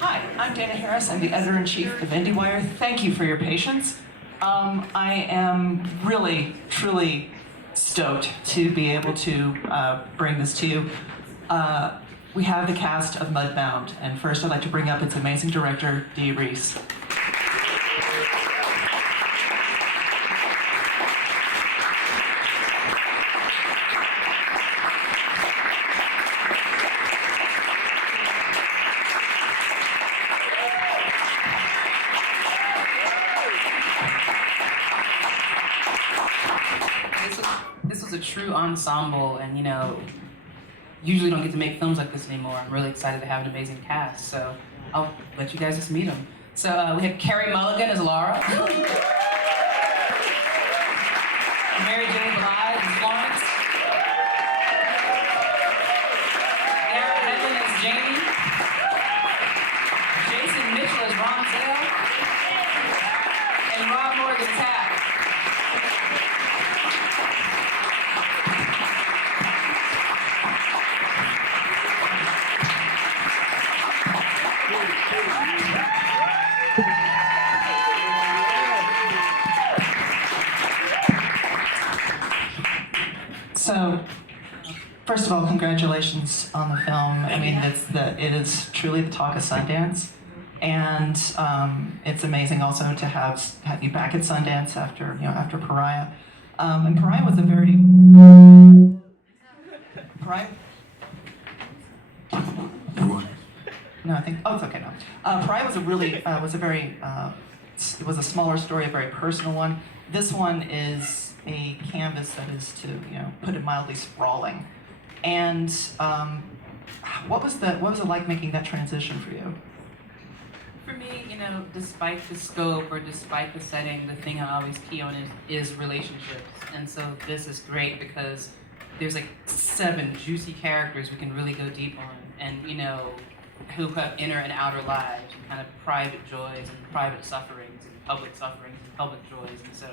Hi, I'm Dana Harris. I'm the editor-in-chief of IndieWire. Thank you for your patience. I am really, truly stoked to be able to bring this to you. We have the cast of Mudbound, and first I'd like to bring up its amazing director, Rees. This was a true ensemble, and usually don't get to make films like this anymore. I'm really excited to have an amazing cast, so I'll let you guys just meet them. So we had Carey Mulligan as Laura, Mary Jane Blige as Florence, Garrett Hedlund as Jamie, Jason Mitchell as Ron Zell, and Rob Morgan as Hap. So, first of all, congratulations on the film. I mean, it is truly the talk of Sundance, and it's amazing also to have you back at Sundance after Pariah. And Pariah was a very No, I think. Oh, it's okay. No, Pariah was it was a smaller story, a very personal one. This one is a canvas that is, to put it mildly, sprawling. And what was it like making that transition for you? For me, despite the scope or despite the setting, the thing I always key on is relationships. And so this is great because there's like 7 juicy characters we can really go deep on, and who have inner and outer lives, and kind of private joys and private sufferings and public joys. And so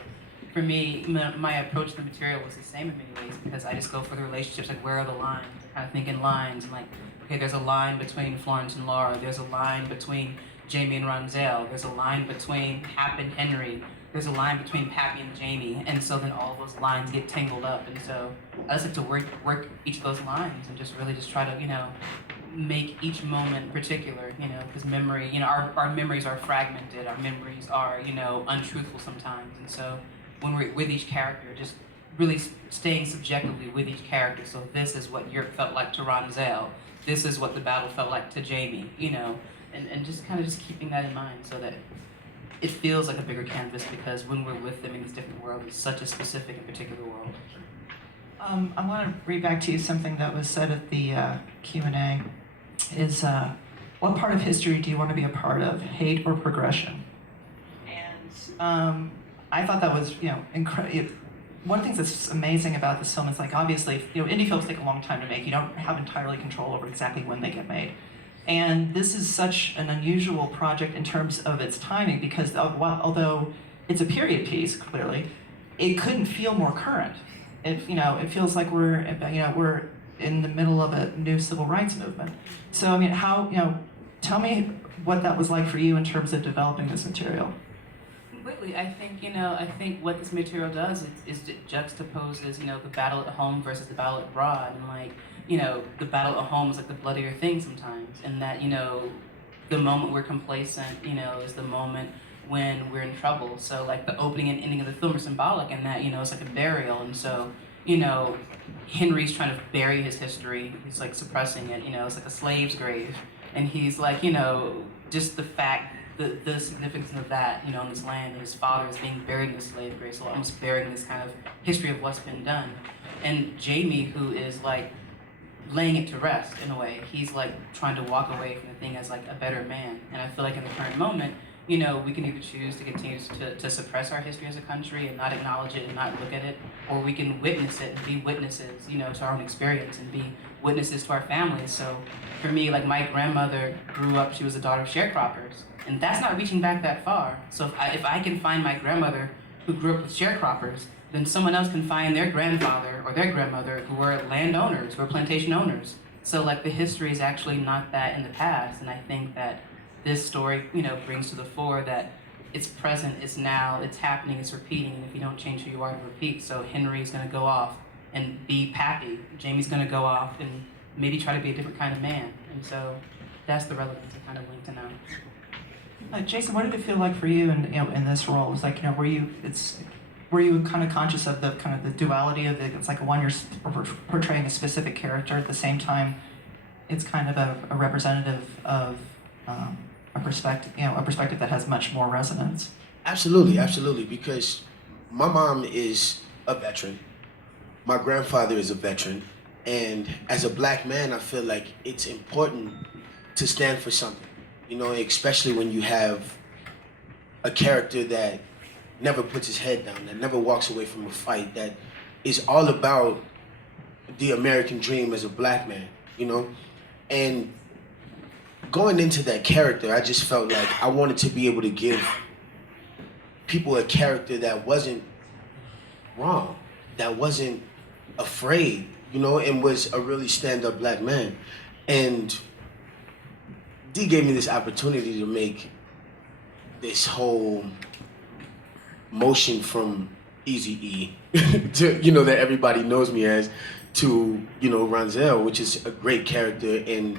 for me, my approach to the material was the same in many ways, because I just go for the relationships, like where are the lines? I kind of think in lines, and like, okay, there's a line between Florence and Laura, there's a line between Jamie and Ronzel, there's a line between Hap and Henry, there's a line between Pappy and Jamie, and so then all of those lines get tangled up, and so I just like to work each of those lines and just really try to, make each moment particular, because memory, our memories are fragmented, our memories are, untruthful sometimes, and so when we're with each character, just really staying subjectively with each character. So this is what Europe felt like to Ronzel, this is what the battle felt like to Jamie, and just kind of just keeping that in mind so that it feels like a bigger canvas, because when we're with them in these different worlds, it's such a specific and particular world. I want to read back to you something that was said at the Q&A. Is what part of history do you want to be a part of, hate or progression? And I thought that was, incredible. One of the things that's amazing about this film is, like, obviously, indie films take a long time to make. You don't have entirely control over exactly when they get made. And this is such an unusual project in terms of its timing, because although it's a period piece, clearly, it couldn't feel more current. It feels like we're in the middle of a new civil rights movement. So, I mean, tell me what that was like for you in terms of developing this material. Completely. I think what this material does is it juxtaposes, the battle at home versus the battle abroad, and the battle at home is like the bloodier thing sometimes, and that, the moment we're complacent, is the moment when we're in trouble. So like the opening and ending of the film are symbolic in that, it's like a burial, and so, Henry's trying to bury his history. He's like suppressing it, it's like a slave's grave. And he's like, just the fact, the significance of that, on this land, and his father is being buried in the slave grave, so almost burying this kind of history of what's been done. And Jamie, who is like laying it to rest in a way, he's like trying to walk away from the thing as like a better man. And I feel like in the current moment, we can either choose to continue to suppress our history as a country and not acknowledge it and not look at it, or we can witness it and be witnesses, to our own experience and be witnesses to our families. So for me, like my grandmother grew up, she was a daughter of sharecroppers, and that's not reaching back that far. So if I can find my grandmother who grew up with sharecroppers, then someone else can find their grandfather or their grandmother who were landowners, who were plantation owners. So like the history is actually not that in the past, and I think that this story, brings to the fore that it's present, it's now, it's happening, it's repeating, and if you don't change who you are, to repeat. So Henry's gonna go off and be Pappy. Jamie's gonna go off and maybe try to be a different kind of man. And so that's the relevance of kind of Link to Now. Jason, what did it feel like for you in this role? It was like, were you kind of conscious of the duality of it? It's like one, you're portraying a specific character, at the same time it's kind of a representative of a perspective that has much more resonance. Absolutely, because my mom is a veteran, my grandfather is a veteran, and as a black man, I feel like it's important to stand for something, especially when you have a character that never puts his head down, that never walks away from a fight, that is all about the American dream as a black man, And going into that character, I just felt like I wanted to be able to give people a character that wasn't wrong, that wasn't afraid, and was a really stand-up black man. And D gave me this opportunity to make this whole motion from Eazy-E to, that everybody knows me as, to, Ronzel, which is a great character, and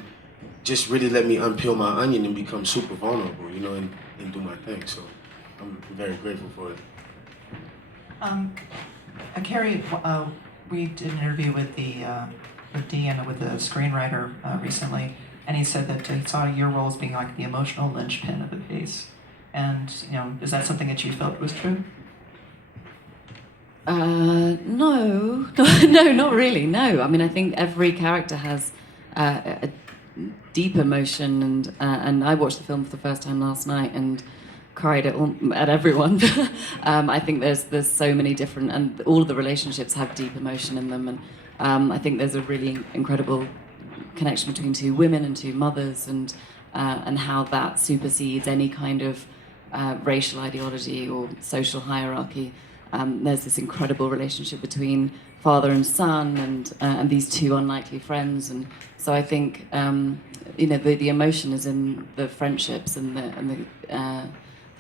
just really let me unpeel my onion and become super vulnerable, and do my thing. So I'm very grateful for it. Carey, we did an interview with D and with the screenwriter recently, and he said that he saw your role as being like the emotional linchpin of the piece. And, is that something that you felt was true? No, no, not really, no. I mean, I think every character has a deep emotion, and I watched the film for the first time last night and cried at everyone. I think there's so many different, and all of the relationships have deep emotion in them, and I think there's a really incredible connection between two women and two mothers, and how that supersedes any kind of racial ideology or social hierarchy. There's this incredible relationship between father and son, and these two unlikely friends, and so I think the emotion is in the friendships and the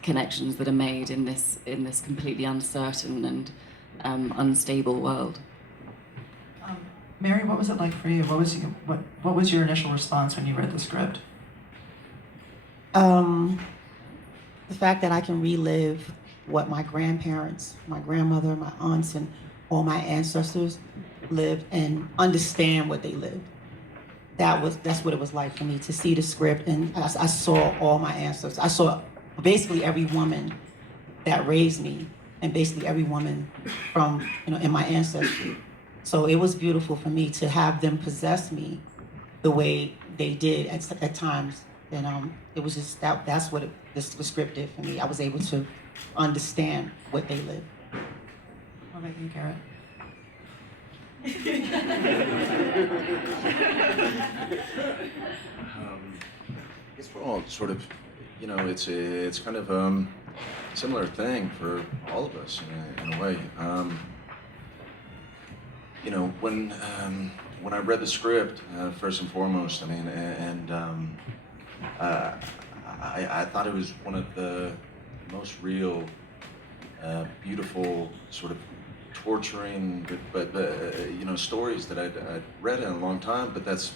connections that are made in this completely uncertain and unstable world. Mary, what was it like for you? What was your initial response when you read the script? The fact that I can relive what my grandparents, my grandmother, my aunts, and all my ancestors lived, and understand what they lived. That's what it was like for me to see the script, and I saw all my ancestors. I saw basically every woman that raised me, and basically every woman from in my ancestry. So it was beautiful for me to have them possess me the way they did at times, and it was just that's what the script did for me. I was able to understand what they lived. What about you, Garrett? I guess we're all sort of, it's kind of a similar thing for all of us in a way. When I read the script, first and foremost, I thought it was one of the most real, beautiful, sort of torturing, but stories that I'd read in a long time. But that's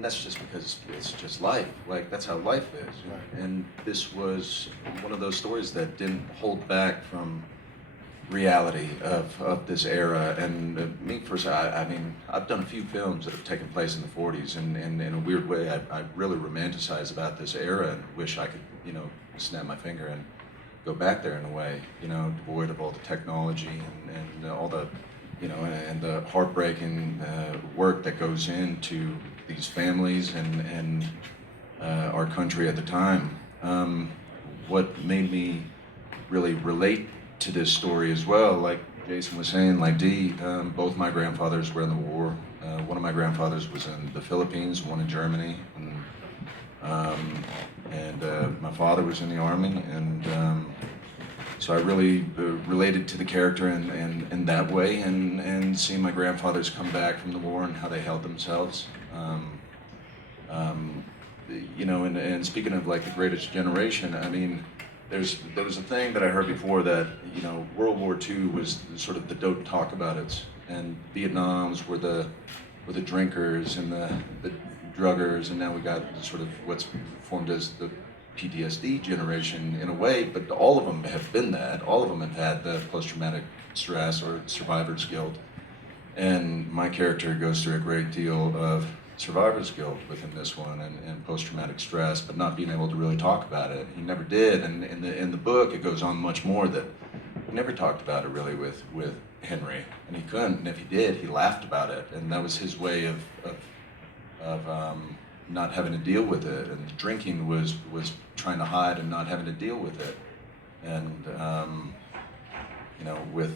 just because it's just life. Like, that's how life is. Right. And this was one of those stories that didn't hold back from reality of this era. And me personally, I've done a few films that have taken place in the 40s, and in a weird way, I really romanticize about this era and wish I could, snap my finger and go back there in a way, devoid of all the technology and all the, and the heartbreaking work that goes into these families and our country at the time. What made me really relate to this story as well, like Jason was saying, like D, both my grandfathers were in the war. One of my grandfathers was in the Philippines, one in Germany, and my father was in the army, and so I really related to the character in that way, and seeing my grandfathers come back from the war and how they held themselves. you know, and speaking of like the greatest generation, I mean, there was a thing that I heard before that, you know, World War II was sort of the don't talk about it, and Vietnam's were the drinkers and the druggers, and now we got sort of what's formed as the PTSD generation in a way, but all of them have been that. All of them have had the post-traumatic stress or survivor's guilt. And my character goes through a great deal of survivor's guilt within this one and post-traumatic stress, but not being able to really talk about it. He never did, and in the book it goes on much more that he never talked about it really with Henry, and he couldn't, and if he did, he laughed about it, and that was his way of not having to deal with it, and drinking was trying to hide and not having to deal with it, and you know, with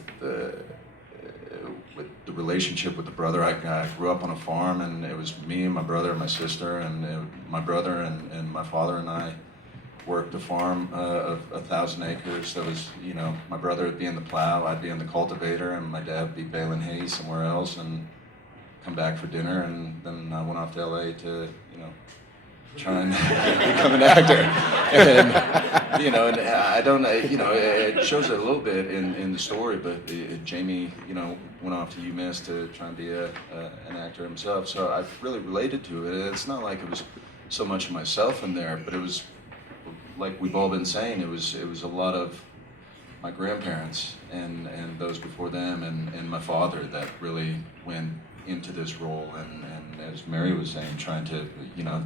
the relationship with the brother, I grew up on a farm, and it was me and my brother and my sister, and my brother and my father and I worked a farm of 1,000 acres. That was, you know, my brother would be in the plow, I'd be in the cultivator, and my dad would be baling hay somewhere else, and come back for dinner, and then I went off to LA to, you know, try and become an actor. And, you know, and I don't, you know, it shows it a little bit in the story, but Jamie, you know, went off to UMass to try and be an actor himself. So I really related to it. It's not like it was so much of myself in there, but it was, like we've all been saying, it was a lot of my grandparents and those before them and my father that really went into this role, and as Mary was saying, trying to, you know,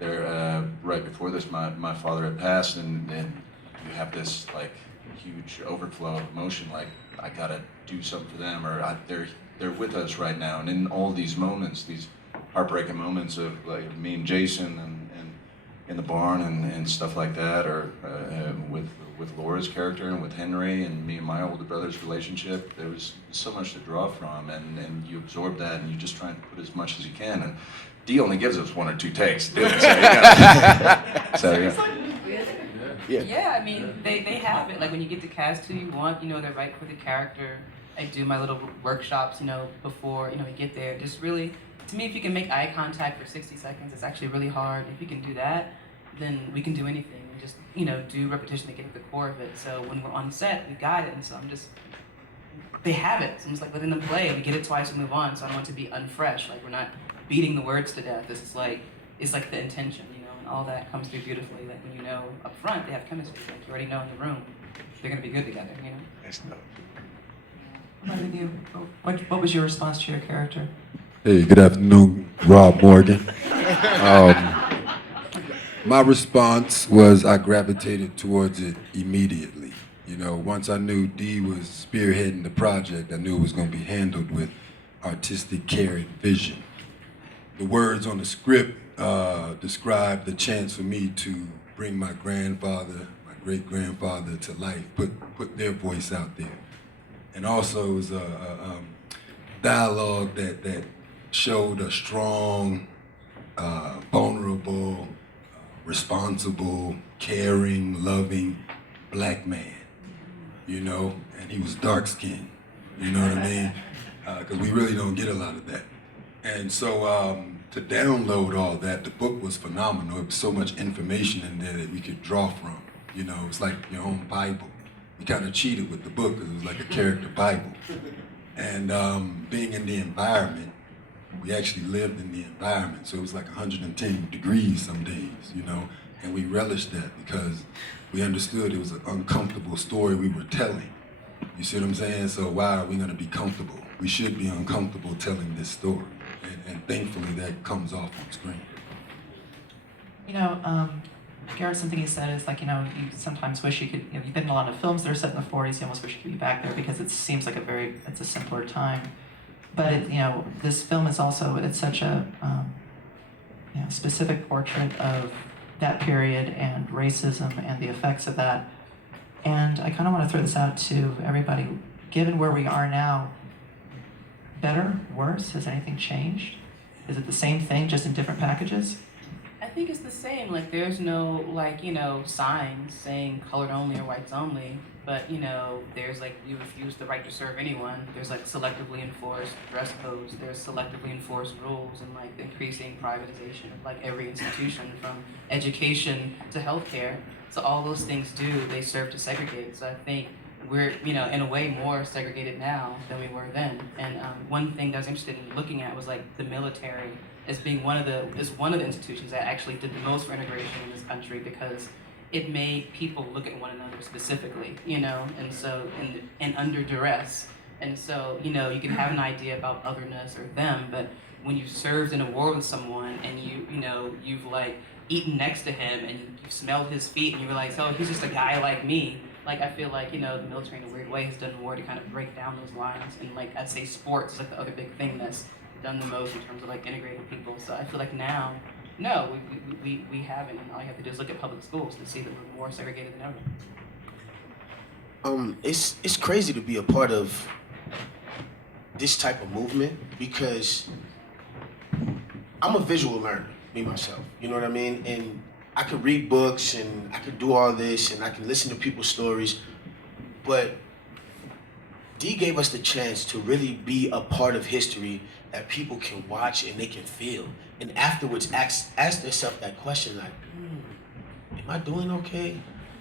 there right before this, my father had passed, and you have this like huge overflow of emotion, like I gotta do something for them, or they're with us right now, and in all these moments, these heartbreaking moments of like me and Jason and in the barn and stuff like that, or with Laura's character and with Henry and me and my older brother's relationship, there was so much to draw from, and you absorb that, and you just try and put as much as you can. And Dee only gives us 1 or 2 takes to do it, so, you know. So, yeah. Yeah, I mean, they have it. Like when you get to cast who you want, you know, they're right for the character. I do my little workshops, you know, before, you know, we get there. Just really, to me, if you can make eye contact for 60 seconds, it's actually really hard. If you can do that, then we can do anything. And just, you know, do repetition to get to the core of it. So when we're on set, we got it. And so they have it. So I'm just like letting them play. We get it twice, we move on. So I don't want it to be unfresh. Like we're not beating the words to death. It's like the intention, you know, and all that comes through beautifully. Like when you know up front they have chemistry. Like you already know in the room they're gonna be good together, you know. That's dope. What about you? What was your response to your character? Hey, good afternoon, Rob Morgan. My response was I gravitated towards it immediately. You know, once I knew Dee was spearheading the project, I knew it was going to be handled with artistic care and vision. The words on the script described the chance for me to bring my grandfather, my great-grandfather to life, put their voice out there. And also it was a dialogue that showed a strong, vulnerable, responsible, caring, loving black man, you know, and he was dark-skinned, you know what I mean? Because we really don't get a lot of that. And so to download all that, the book was phenomenal. There was so much information in there that we could draw from, you know, it's like your own Bible. We kind of cheated with the book because it was like a character Bible. And being in the environment, we actually lived in the environment, so it was like 110 degrees some days, you know, and we relished that because we understood it was an uncomfortable story we were telling. You see what I'm saying? So why are we going to be comfortable? We should be uncomfortable telling this story, and thankfully that comes off on screen. You know, Garrett, something he said is like, you know, you sometimes wish you could, you know, you've been in a lot of films that are set in the 40s, you almost wish you could be back there because it seems like it's a simpler time. But, you know, this film is also, it's such a you know, specific portrait of that period and racism and the effects of that. And I kind of want to throw this out to everybody. Given where we are now, better, worse, has anything changed? Is it the same thing, just in different packages? I think it's the same. Like, there's no, like, signs saying colored only or whites only. But, there's, like, we refuse the right to serve anyone. There's, like, selectively enforced dress codes. There's selectively enforced rules and, like, increasing privatization of, like, every institution from education to healthcare. So all those things they serve to segregate. So I think we're, in a way more segregated now than we were then. And one thing that I was interested in looking at was, like, the military as being one of the institutions that actually did the most for integration in this country, because it made people look at one another specifically, and so, and under duress. And so, you can have an idea about otherness or them, but when you've served in a war with someone and you've like eaten next to him and you've smelled his feet and you realize, oh, he's just a guy like me. Like, I feel like, the military in a weird way has done more to kind of break down those lines. And like, I'd say sports is like the other big thing that's done the most in terms of like integrating people. So I feel like now, no, we haven't, and all you have to do is look at public schools to see that we're more segregated than ever. It's crazy to be a part of this type of movement, because I'm a visual learner, me myself. You know what I mean? And I could read books and I could do all this and I can listen to people's stories, but Dee gave us the chance to really be a part of history that people can watch and they can feel. And afterwards ask themselves that question, like, am I doing okay?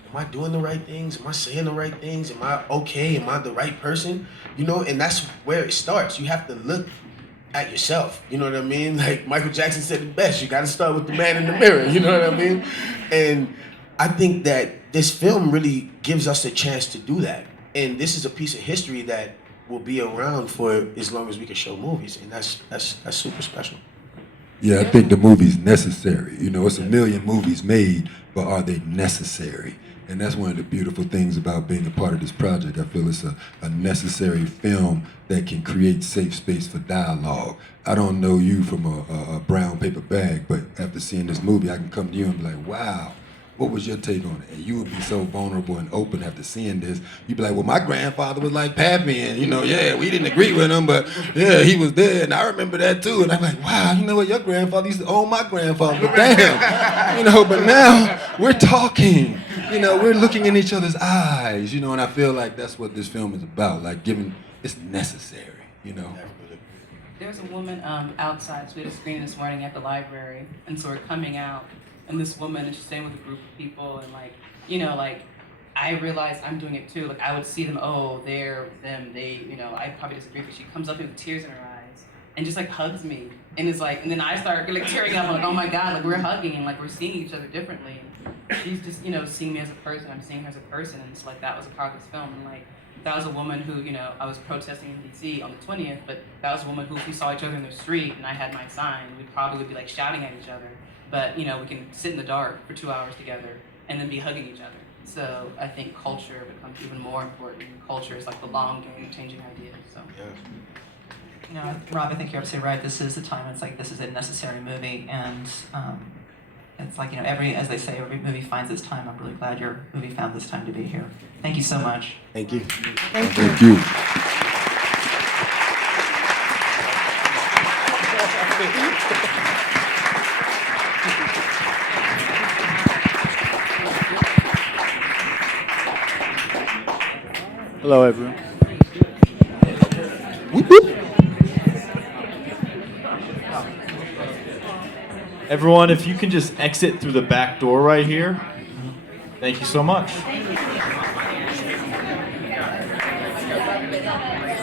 Am I doing the right things? Am I saying the right things? Am I okay? Am I the right person? And that's where it starts. You have to look at yourself. You know what I mean? Like Michael Jackson said it best, you gotta start with the man in the mirror, you know what I mean? And I think that this film really gives us a chance to do that. And this is a piece of history that will be around for as long as we can show movies, and that's super special. Yeah, I think the movie's necessary. It's a million movies made, but are they necessary? And that's one of the beautiful things about being a part of this project. I feel it's a necessary film that can create safe space for dialogue. I don't know you from a brown paper bag, but after seeing this movie, I can come to you and be like, wow, what was your take on it? And you would be so vulnerable and open after seeing this. You'd be like, well, my grandfather was like Pappy, and yeah, we didn't agree with him, but yeah, he was there, and I remember that too. And I'm like, wow, you know what, your grandfather used to own my grandfather, but damn, but now we're talking, we're looking in each other's eyes, and I feel like that's what this film is about, like it's necessary, There's a woman outside, so we had a screening this morning at the library, and so we're coming out, and this woman is staying with a group of people, and I realized I'm doing it too. Like, I would see them, oh, they're them, they, I probably disagree, but she comes up with tears in her eyes and just like hugs me, and it's like, and then I start like tearing up, like, oh my God, like we're hugging and like we're seeing each other differently. She's just, seeing me as a person, I'm seeing her as a person, and it's like that was a part of this film, and like that was a woman who, I was protesting in DC on the 20th, but that was a woman who, if we saw each other in the street and I had my sign, we probably would be like shouting at each other. But, we can sit in the dark for 2 hours together and then be hugging each other. So I think culture becomes even more important. Culture is like the long game of changing ideas. So. Yeah. Rob, I think you're absolutely right. This is the time. It's like this is a necessary movie, and it's like, as they say, every movie finds its time. I'm really glad your movie found this time to be here. Thank you so much. Thank you. Thank you. Hello, everyone. Everyone, if you can just exit through the back door right here. Thank you so much.